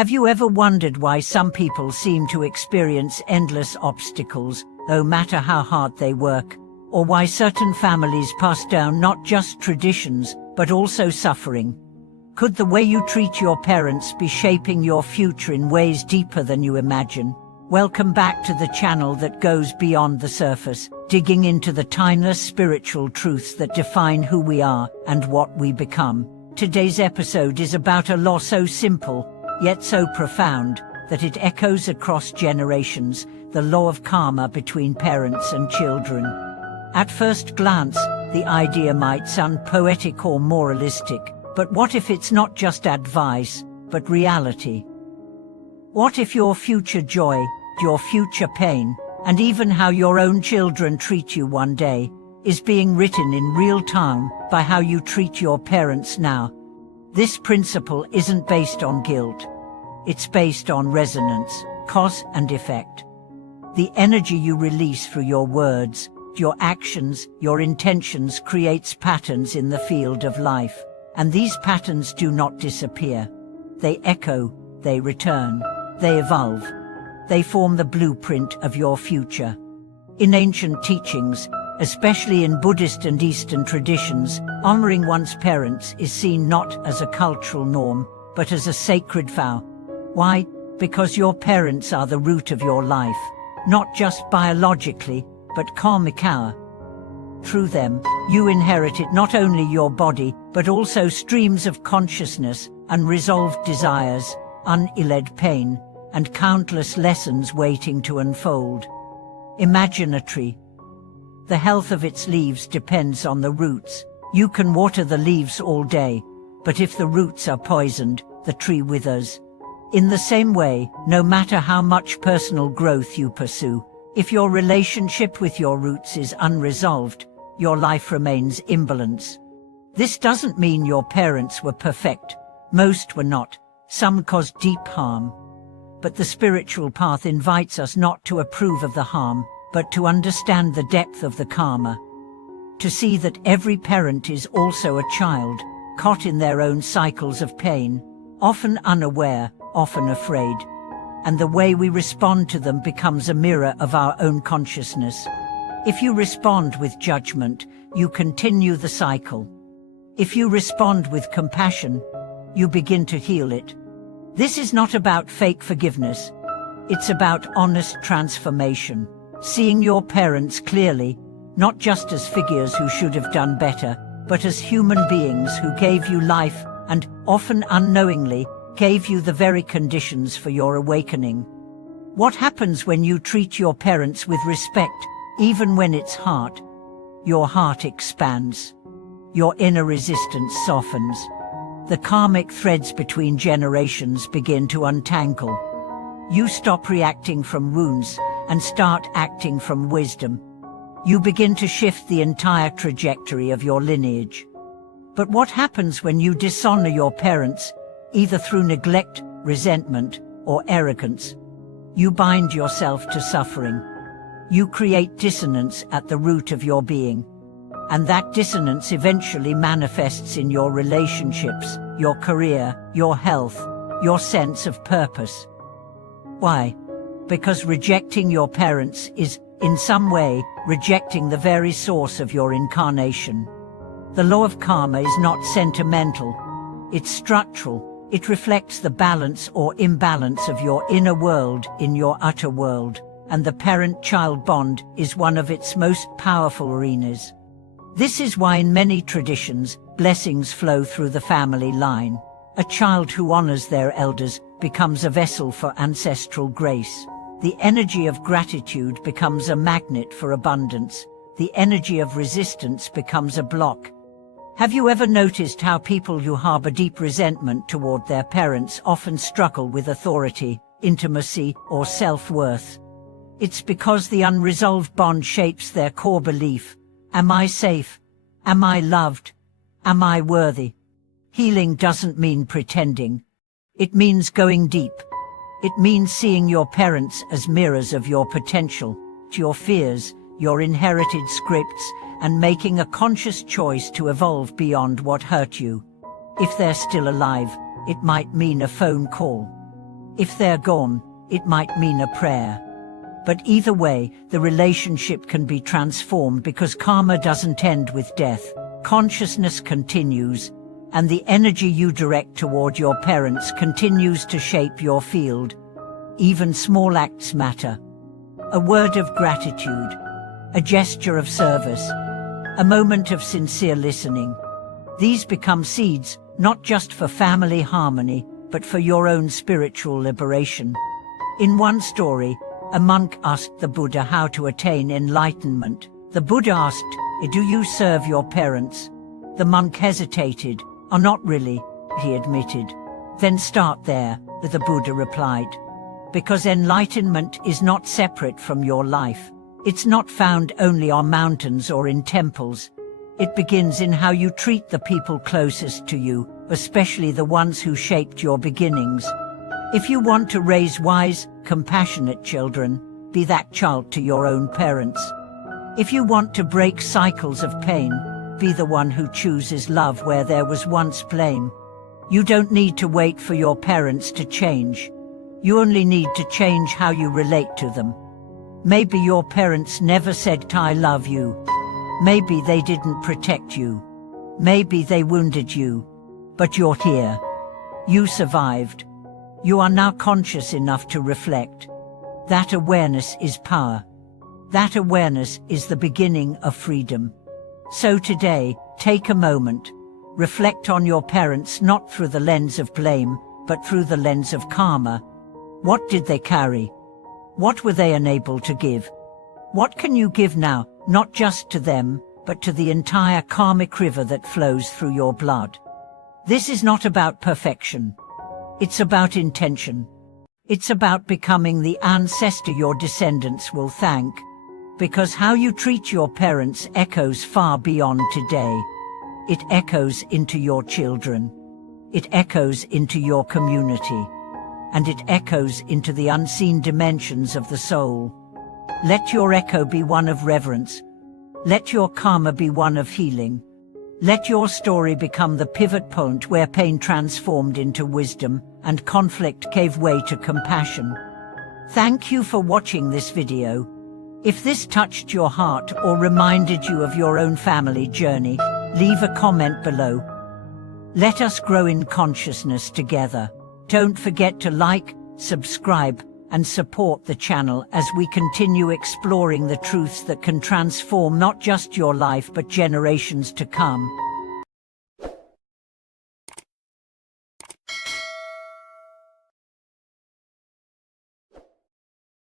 Have you ever wondered why some people seem to experience endless obstacles, no matter how hard they work? Or why certain families pass down not just traditions, but also suffering? Could the way you treat your parents be shaping your future in ways deeper than you imagine? Welcome back to the channel that goes beyond the surface, digging into the timeless spiritual truths that define who we are and what we become. Today's episode is about a law so simple, yet so profound, that it echoes across generations, the law of karma between parents and children. At first glance, the idea might sound poetic or moralistic, but what if it's not just advice, but reality? What if your future joy, your future pain, and even how your own children treat you one day, is being written in real time by how you treat your parents now? This principle isn't based on guilt. It's based on resonance, cause and effect. The energy you release through your words, your actions, your intentions creates patterns in the field of life. And these patterns do not disappear. They echo, they return, they evolve. They form the blueprint of your future. In ancient teachings, especially in Buddhist and Eastern traditions, honoring one's parents is seen not as a cultural norm, but as a sacred vow. Why? Because your parents are the root of your life, not just biologically, but karmically. Through them, you inherited not only your body, but also streams of consciousness, unresolved desires, unallayed pain, and countless lessons waiting to unfold. Imagine a tree. The health of its leaves depends on the roots. You can water the leaves all day, but if the roots are poisoned, the tree withers. In the same way, no matter how much personal growth you pursue, if your relationship with your roots is unresolved, your life remains imbalanced. This doesn't mean your parents were perfect. Most were not. Some caused deep harm. But the spiritual path invites us not to approve of the harm, but to understand the depth of the karma. To see that every parent is also a child, caught in their own cycles of pain, often unaware, often afraid. And the way we respond to them becomes a mirror of our own consciousness. If you respond with judgment, you continue the cycle. If you respond with compassion, you begin to heal it. This is not about fake forgiveness. It's about honest transformation. Seeing your parents clearly, not just as figures who should have done better, but as human beings who gave you life and, often unknowingly, gave you the very conditions for your awakening. What happens when you treat your parents with respect, even when it's hard? Your heart expands. Your inner resistance softens. The karmic threads between generations begin to untangle. You stop reacting from wounds and start acting from wisdom. You begin to shift the entire trajectory of your lineage. But what happens when you dishonor your parents, either through neglect, resentment, or arrogance? You bind yourself to suffering. You create dissonance at the root of your being. And that dissonance eventually manifests in your relationships, your career, your health, your sense of purpose. Why? Because rejecting your parents is, in some way, rejecting the very source of your incarnation. The law of karma is not sentimental. It's structural. It reflects the balance or imbalance of your inner world in your outer world, and the parent-child bond is one of its most powerful arenas. This is why in many traditions, blessings flow through the family line. A child who honors their elders becomes a vessel for ancestral grace. The energy of gratitude becomes a magnet for abundance. The energy of resistance becomes a block. Have you ever noticed how people who harbor deep resentment toward their parents often struggle with authority, intimacy, or self-worth? It's because the unresolved bond shapes their core belief. Am I safe? Am I loved? Am I worthy? Healing doesn't mean pretending. It means going deep. It means seeing your parents as mirrors of your potential, your fears, your inherited scripts, and making a conscious choice to evolve beyond what hurt you. If they're still alive, it might mean a phone call. If they're gone, it might mean a prayer. But either way, the relationship can be transformed because karma doesn't end with death. Consciousness continues, and the energy you direct toward your parents continues to shape your field. Even small acts matter. A word of gratitude, a gesture of service, a moment of sincere listening. These become seeds, not just for family harmony, but for your own spiritual liberation. In one story, a monk asked the Buddha how to attain enlightenment. The Buddha asked, "Do you serve your parents?" The monk hesitated. "Oh, not really," he admitted. "Then start there," the Buddha replied. Because enlightenment is not separate from your life. It's not found only on mountains or in temples. It begins in how you treat the people closest to you, especially the ones who shaped your beginnings. If you want to raise wise, compassionate children, be that child to your own parents. If you want to break cycles of pain, be the one who chooses love where there was once blame. You don't need to wait for your parents to change. You only need to change how you relate to them. Maybe your parents never said "I love you." Maybe they didn't protect you. Maybe they wounded you. But you're here. You survived. You are now conscious enough to reflect. That awareness is power. That awareness is the beginning of freedom. So today, take a moment. Reflect on your parents not through the lens of blame, but through the lens of karma. What did they carry? What were they unable to give? What can you give now, not just to them, but to the entire karmic river that flows through your blood? This is not about perfection. It's about intention. It's about becoming the ancestor your descendants will thank. Because how you treat your parents echoes far beyond today. It echoes into your children. It echoes into your community. And it echoes into the unseen dimensions of the soul. Let your echo be one of reverence. Let your karma be one of healing. Let your story become the pivot point where pain transformed into wisdom and conflict gave way to compassion. Thank you for watching this video. If this touched your heart or reminded you of your own family journey, leave a comment below. Let us grow in consciousness together. Don't forget to like, subscribe, and support the channel as we continue exploring the truths that can transform not just your life but generations to come.